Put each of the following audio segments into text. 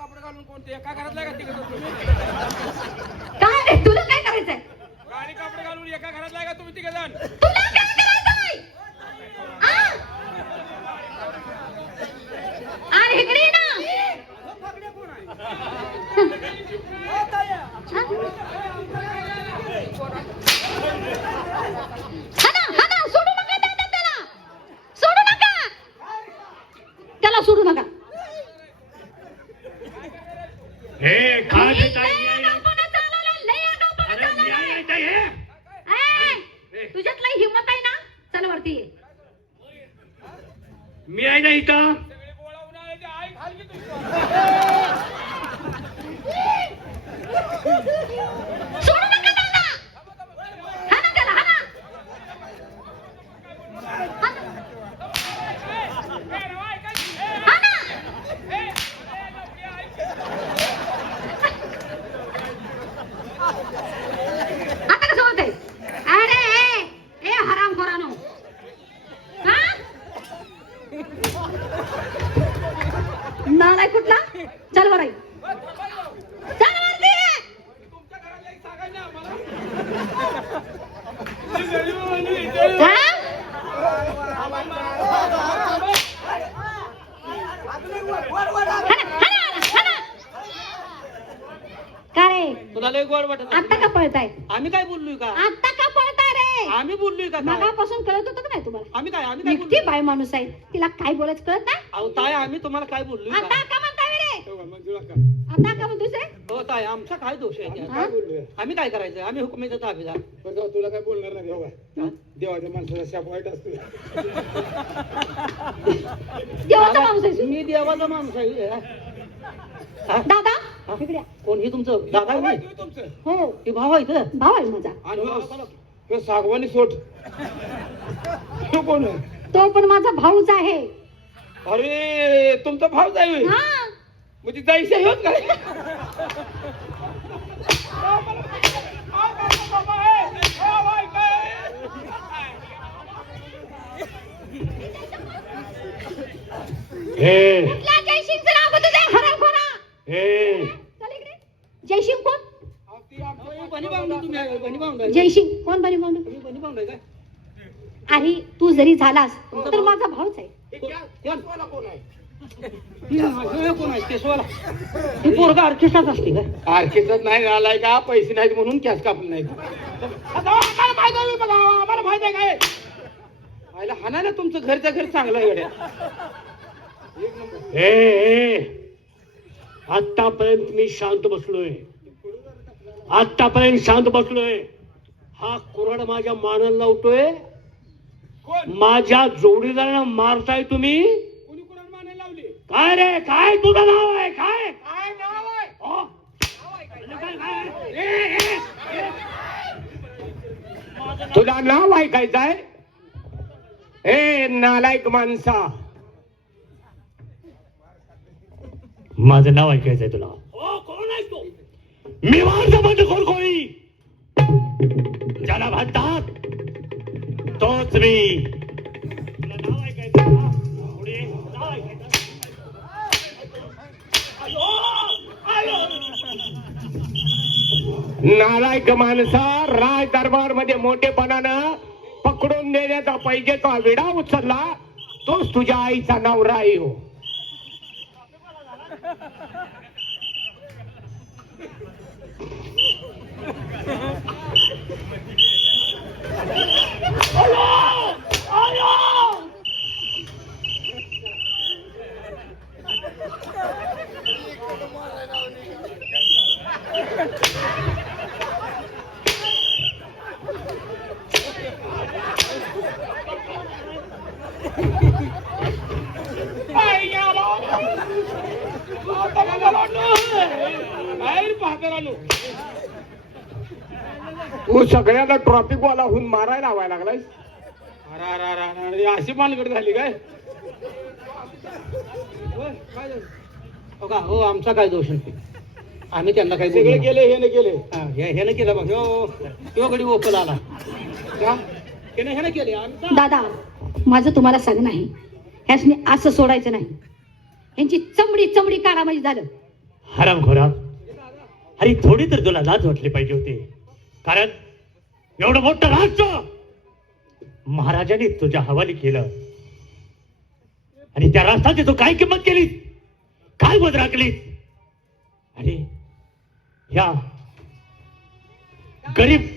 कपडे घालून कोणते एका घरातला का तिकडे काय रे तुला काय करायचंय? गाडी कपडे घालून एका घरातला का तुम्ही तिघे जण? तुला काय करायचंय? अरे इकडे ये ना. हाना सोडू नका त्याला. सोडू नका. त्याला सोडू नका. हे काय तुझ्यात लई हिम्मत आहे ना? चल वरती ये. मी आहे ना इथं. सगळे गोळा उन्हाळ्याचे आई खाल की तुम्ही. सोडू नका त्याला. हाना त्याला हाना. हाना. आता कसं होतंय? अरे ए हरामखोरानो. हा? नालाय कुठला? चल वर आई. चल वरती ये. तुमच्या घरातला एक सांगायचं आम्हाला. हा? हाना. का रे? तुला लय गोड वाटत आता का पळताय? आम्ही काय बोललोय का? आता का पळताय रे? आम्ही बोललोय का काय? मगापासून कळत होतं का नाही तुम्हाला? आम्ही काय एकटी बोललोय? बाय माणूस आहे, तिला काय बोलायचं कळत नाही? अहो ताई आम्ही तुम्हाला काय बोललोय आता का? का म्हणताय रे? मंजुळा का आता का म्हणतोस रे? हो ताई आमचा काय दोष आहे त्यात? हा? बोललोय? आम्ही काय करायचं? आम्ही हुकुमीचा ताबेदार. पण जाऊ, तुला काय बोलणार नाही देवा. हा? देवाच्या माणसाचा शाप वाईट असतो. देवाचा माणूस आहेस तू. मी देवाचा माणूस आहे. हा? दादा हा? इकडे या. कोण हे तुमचं दादा भाऊ आहे? आहे तुमचं. हो हे भाव आहे इथं? भाव आहे माझा. आणि हो सागवानी सोट. तो कोण आहे? तो पण माझा भाऊच आहे. अरे तुमचा भाव जाईल हा म्हणजे जायचं होत काय? हे कुठल्या जयसिंगचं नाव आहे तुझं हरामखोरा? हे चल इकडे. जयसिंग कोण? बनी बांधून तुम्ही आहे, बनी बांधून. जयसिंग कोण बनी म्हणून? तुम्ही बनी बांधून काय? अरे तू जरी झालास तर माझा भाऊच आहे. कोण आहे? हे कोण आहे? केशवाला. ही पोरगा ऑर्केस्ट्रात असते काय? आरकेचाच नाही आलाय का? पैसे नाहीत म्हणून कॅश कापले नाहीत. आम्हाला माहित आहे बघा, आम्हाला माहित आहे काय? आयला हाना ना तुमचं घरच्या घर चांगलं आहे गड्या. हे आतापर्यंत मी शांत बसलोय. आतापर्यंत शांत बसलोय. हा कुऱ्हाड माझ्या मानाला लावतोय. कोण? माझ्या जोडीदाराला मारताय तुम्ही. कोणी कोणाला मानायला लावली? काय रे? काय तुझं नाव आहे? काय काय नाव आहे? हो? तुला नाव ऐकायचं आहे? ए नालायक माणसा. माझं नाव ऐकायचंय तुला? हो, कोण आहे तू? मी माझं बंडखोर कोळी. ज्याला म्हणतात तोच मी. तुला नाव ऐकायचं ना? पुढे ये. नाव ऐकायचं. नालायक माणसा, राज दरबार मध्ये मोठेपणानं पकडून देण्याचा पाहिजे तो विडा उचलला तोच तुझ्या आईचा नवरा आहे हो. तू सगळ्याला ट्रॉफिक वाला होऊन मारायला लावायला लागलायस. अरे अशी पानगड झाली काय? हो का? हो आमचा काय दोष नाही. आम्ही त्यांना काही सगळे बोललो गेले हे केले. नाही. ह्यानं केलं बघ. ह्यो गडी ओपल आला. ह्यानं केले. आमचा दादा माझं तुम्हाला सांगणं आहे, ह्यासनी असं सोडायचं नाही. यांची चमडी चमडी काढा म्हणजे झालं. हरामखोरा, अरे थोडी तर तुला लाज वाटली पाहिजे होती. कारण एवढं मोठं राष्ट्र महाराजांनी तुझ्या हवाली केलं आणि त्या राष्ट्राची तू काय किंमत केली, काय मत राखली. आणि ह्या गरीब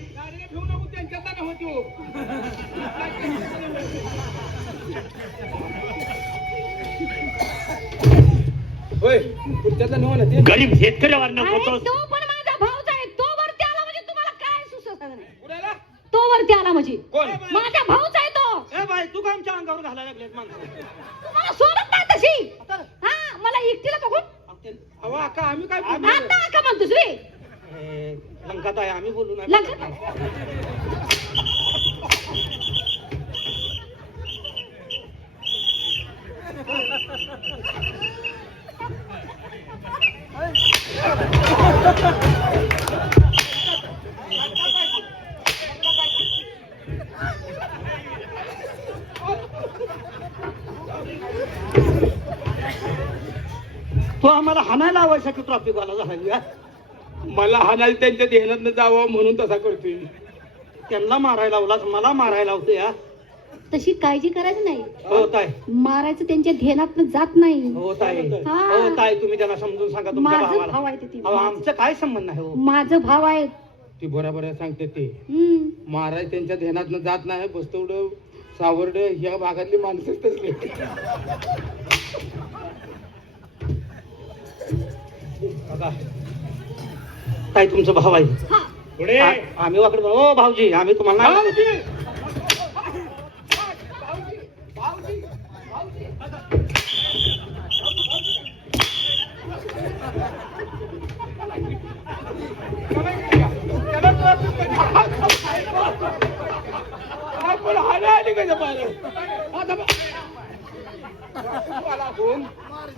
होय पुढच्यातला नव्ह ना ते गरीब शेतकऱ्यावर अरे नकोस. तो पण माझा भाऊच आहे. तो वरती आला म्हणजे तुम्हाला काय सुचत नाही. कुणाला? तो वरती आला म्हणजे कोण? माझा भाऊच आहे तो. ए बाई तू काय आमच्या अंगावर घालायला लागलेत माणसं. तुम्हाला सोडत नाही तशी. हा मला एकटीला बघून अहो अक्का आम्ही काय बोलू? आता का म्हणतोस रे. ए, लंकात आहे आम्ही बोलू नाही. लग्न तो आम्हाला हाणायला आवश्यक ट्रॉफिक वाला झाला. मला हाणायला त्यांच्या ध्यानात जावं म्हणून तसा करतोय मी. त्यांना मारायला लावलास, मला मारायला लावतो या. तशी काळजी करायची नाही. होत आहे, मारायचं त्यांच्या ध्यानात जात नाही. होत आहे, हा. होत आहे. तुम्ही त्यांना समजून सांगा तुमच्या माझं भावाला. भाव आहे ते. अहो, आमचं काय संबंध आहे हो. माझं भाव आहे. ती बरोबर सांगते ते हम्म. महाराज त्यांच्या ध्यानात जात नाही. बस्तवड सावर्ड ह्या भागातली माणसंच तसली. बघा, काय तुमचं भाव आहे. हा. पुढे आम्ही वाकडे हो भाऊजी, आम्ही तुम्हाला नाही. भाऊजी! आपण हाणायला का जमायला? आता बघ. मला फोन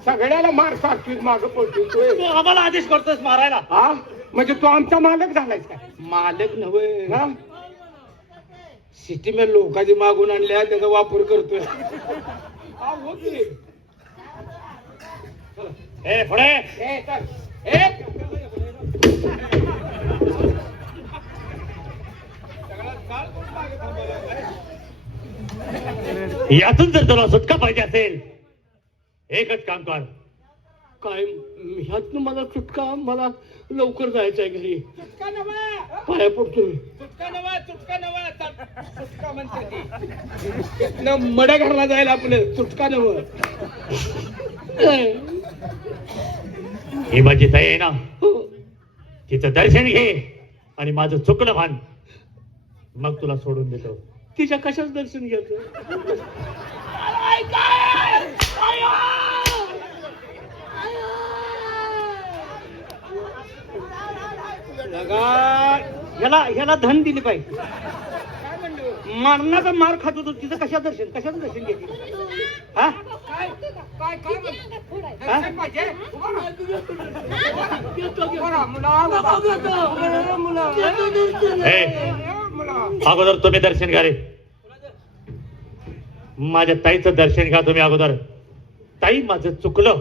सगळ्याला मार सारखीच मागं पडतोय. तू आम्हाला आदेश करतोस मारायला. हा म्हणजे तो आमचा मालक झालायस काय? मालक नव्हे. हा सिस्टीम लोकांची मागून आणल्या त्याचा वापर करतोय. हा, हो की. ए पुढे ए, चल. ए. यातून जर तुला सुटका पाहिजे असेल, एकच काम कर. काय ह्यातनं मला सुटका, मला लवकर जायचं आहे घरी. पाया पडतोय. मड्या घरला जायला आपलं सुटका नव. ही माझी ताई आहे ना, तिचं दर्शन घे आणि माझं चुकलं भान, मग तुला सोडून देतो. तिच्या कशाच दर्शन घ्यायचं? ह्याला धन दिली पाहिजे. मारणाचा मार खात होतो, तिचं कशाचं दर्शन घेतलं. हा ए, अगोदर तुम्ही दर्शन घ्या रे. माझ्या ताईचं दर्शन घ्या तुम्ही अगोदर. ताई माझं चुकलं.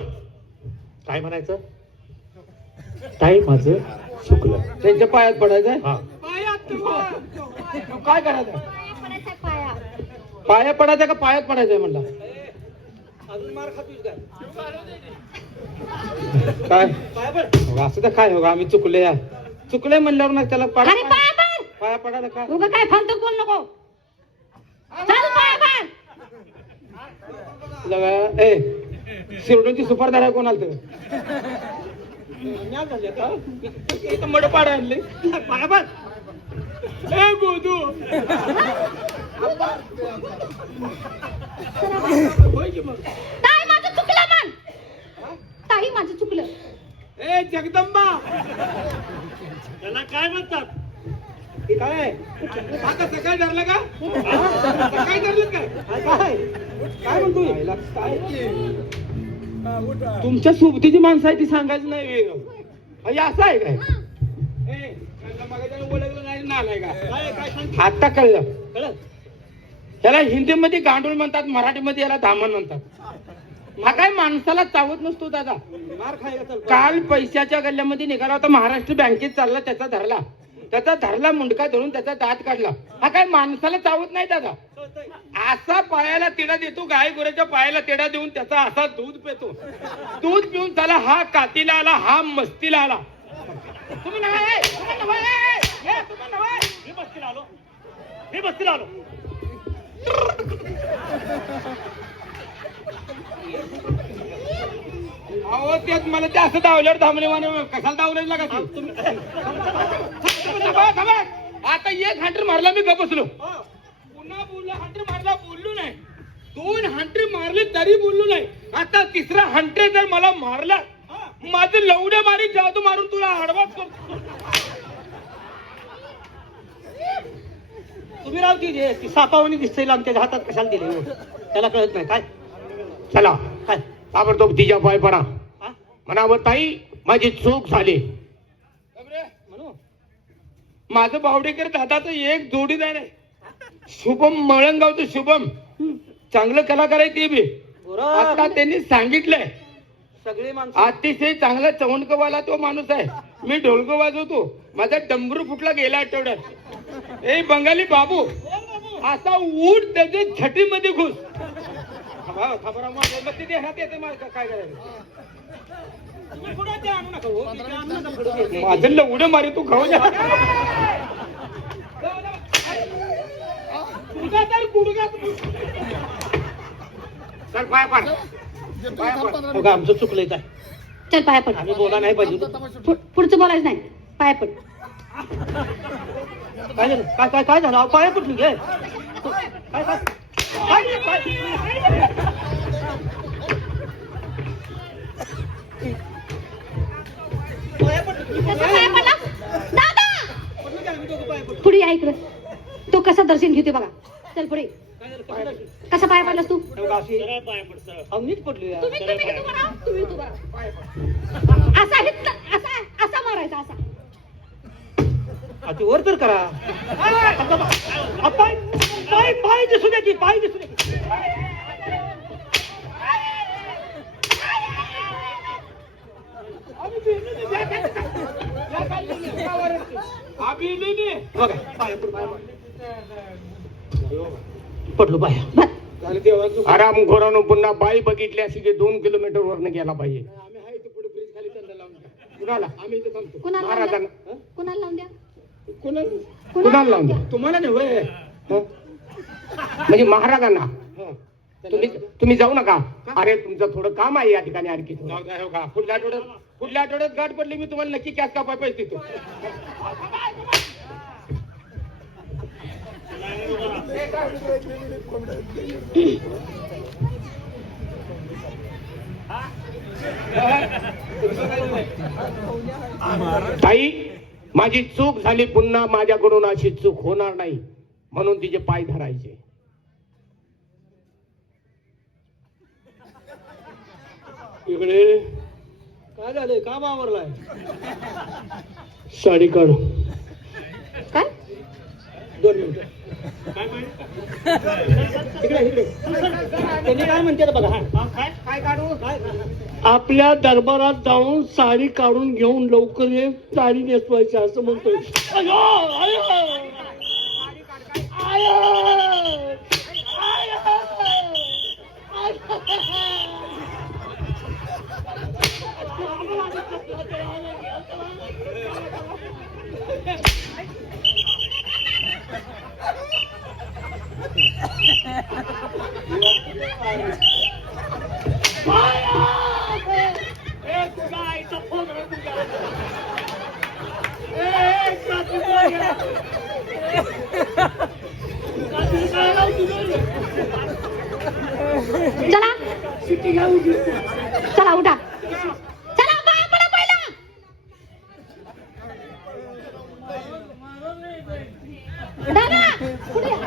काय म्हणायचं? ताई माझं चुकलं. त्यांच्या पायात पडायचंय. हा, काय करायचं? पाया. पाया पडायचं का पायात पडायचंय म्हणला? अजून मार खातोस काय काय बरं. असं तर काय हो आम्ही चुकले या. चुकले म्हणल्यावर ना त्याला अरे पाया पड. पाया पडायला काय? उगा काय फालतू बोल नको. चल पाया पड. लगा ए शिरडूनची सुपारदार आहे कोण आलं? इथं मड पाड आणले. पाया बघ. ए बोधू होय की मग. ताई माझं चुकलं मन. ताई माझं चुकलं. ए जगदंबा त्याला काय म्हणतात? हे काय आता सकाळी धरलं का? सकाळी धरलं काय? काय काय म्हणतोय? तुमच्या सोबतीची माणसं आहे ती सांगायचं नाही. हे असं आहे काय? ए, मगाच्यानं ओळखलं नाही नालाय का? काय सांग. आता कळलं. कळलं? ह्याला हिंदीमध्ये गांडूळ म्हणतात, मराठीमध्ये याला धामण म्हणतात. हा काय माणसाला चावत नसतो दादा. मार खायला चल काल पैशाच्या गल्ल्यामध्ये निघाला होता, महाराष्ट्र बँकेत चालला, त्याचा धरला मुंडका धरून त्याचा दात काढला. हा काय माणसाला चावत नाही दादा. असा पायाला तिडा देतो, गाय गुराच्या पायाला तिडा देऊन त्याचा असा दूध पितो. दूध पिऊन त्याला हा कातीला आला, हा मस्तीला आला. तुम्ही नव्हे, तुम्ही नव्हे, तुम्ही नव्हे. मी बसतील आलो. अहो त्यात मला ते असं धावल्यावर थांबले म्हणे, कशाला धावलं लागा आता एक हंटर मारला, मी गप बसलो. पुन्हा बोललो, हंटर मारला, बोललो नाही. 2 हंटर मारले तरी बोललो नाही. आता तिसरा हंटर जर मला मारला, माझं लवड्या मारी जादू मारून तुला आडवाच करतो. तुम्ही राव ती सापावणी दिसते आमच्या हातात कशाला दिले हो? त्याला कळत नाही काय. चला काय ताबडतोब तिच्या पाय पडा, हा? म्हणावं ताई माझी चूक झाली. म्हणू माझं बावडेकर दादाचं एक जोडीदार आहे, शुभम मळंगावचं शुभम. चांगलं कलाकार आहे ते बी. आता त्यांनी सांगितलंय, सगळे माणसं अतिशय चांगला चवणकवाला तो माणूस आहे. मी ढोलक वाजवतो, माझा डमरू फुटला गेला आठवड्यात. ए बंगाली बाबू, असा ऊट त्याच्या छटीमध्ये घुस. काय करायचं? माझं लवडं मारी तू खाऊ द्या. चल पाय पड, पाय पड. बघा आमचं चुकलंय काय. चल पाया पड. आम्ही बोला नाही पाहिजे. पुढचं बोलायचं नाही, पाया पड. काय झालं? काय झालं? अहो, पाया पडली घे. काय काय कसा पाया पडला? दादा पुढे या इकडे. तो कसा दर्शन घेते बघा. चल पुढे. कसा पाया पडलास तू? नीट पडली यार. तुम्ही उभं राहा, तुम्ही उभं राहा. असा मारायचा असा. आता वर तर करा. पाय पाय पाय दिसू द्या की, पाय दिसू द्या. बघा पाय पडलो पाय. आराम घोरानो पुन्हा बाई बघितली अशी की 2 किलोमीटर वरनं गेला पाहिजे. कुणाला? आम्ही इथे थांबतो. कुणाला महाराजांना. लावून द्या? कुणाला लावून द्या? कुणाला लावून द्या? तुम्हाला नव्हे. म्हणजे महाराजांना. तुम्ही जाऊ नका. अरे तुमचं थोडं काम आहे या ठिकाणी आणखी. पुढल्या आठवड्यात गाठ पडली, मी तुम्हाला नक्की कॅश कापाय पैसे देतो. ताई माझी चूक झाली, पुन्हा माझ्याकडून अशी चूक होणार नाही म्हणून तिचे पाय धरायचे. इकडे काय झालंय? काम आवरलाय. साडी काढ. काय? 2 मिनिटं. इकडे इकडे त्यांनी काय म्हणते बघा. हा काय काढू? काय आपल्या दरबारात जाऊन साडी काढून घेऊन लवकर ये, साडी नेसवायची असं म्हणतोय. अयो, अयो, अयो, चला चला उठा. चला पाया पडा पहिला. दादा पुढे या.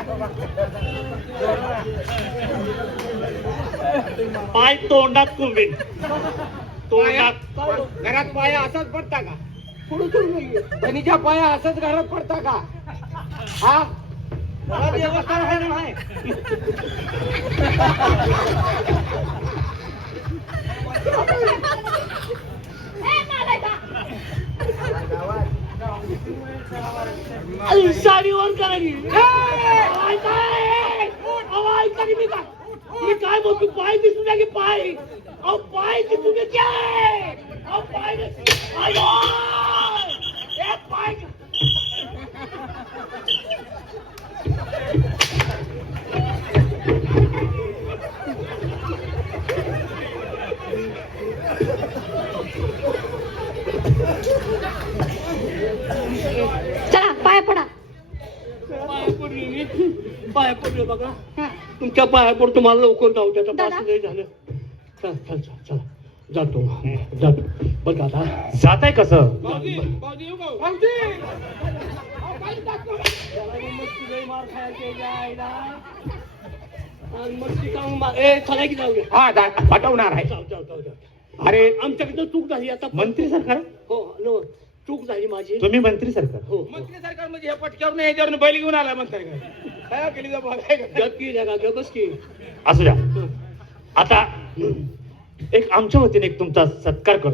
पाय तोंडात कुंबीन. तोंडात. घरात पाया असाच पडता का? बनीच्या पाया असाच घरात पडता का? हा व्यवस्था आहे ना. साडीवर करायची मी काय बोलतो पाय दिसू द्या की पाय अहो पाय दिसू दे की अहो पाय अयो ए पाय चला पाय पडा. पाया पडले बघा हा. तुमच्या पाया पडतो मला लवकर जाऊ द्या दादा. आता नाही झालं चल चल चल चल जातो जातो बघ आता जाताय कसं? भाऊजी भाऊजी येऊ का भाऊजी मार खायचे मस्ती काम ए चला की जाऊ हा पाठवणार आहे. जाऊ जाऊ जाऊ जाऊ अरे आमच्याकडे चूक झाली आता मंत्री सरकार? हो नो चूक झाली माझी तुम्ही मंत्री सरकार? हो मंत्री सरकार म्हणजे हे पटक्यावर याच्यावर बैल घेऊन आला म्हणताय काय केली जा बघाय का? गप की जगा गपच की असू द्या. आता एक आमच्या वतीने एक तुमचा सत्कार करतो.